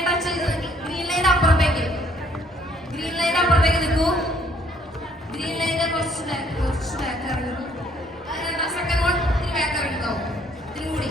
Line touch ചെയ്ത് green line അപ്പുറത്തേക്ക് നിൽക്കൂ. ഗ്രീൻ ലൈനെ കുറച്ച് ബാക്ക് ഇറങ്ങും. 2 സെക്കൻഡ് കൊണ്ട് ഇത്തിരി ബാക്ക് ഇറങ്ങിക്കാവും. ഇത്തിരി കൂടി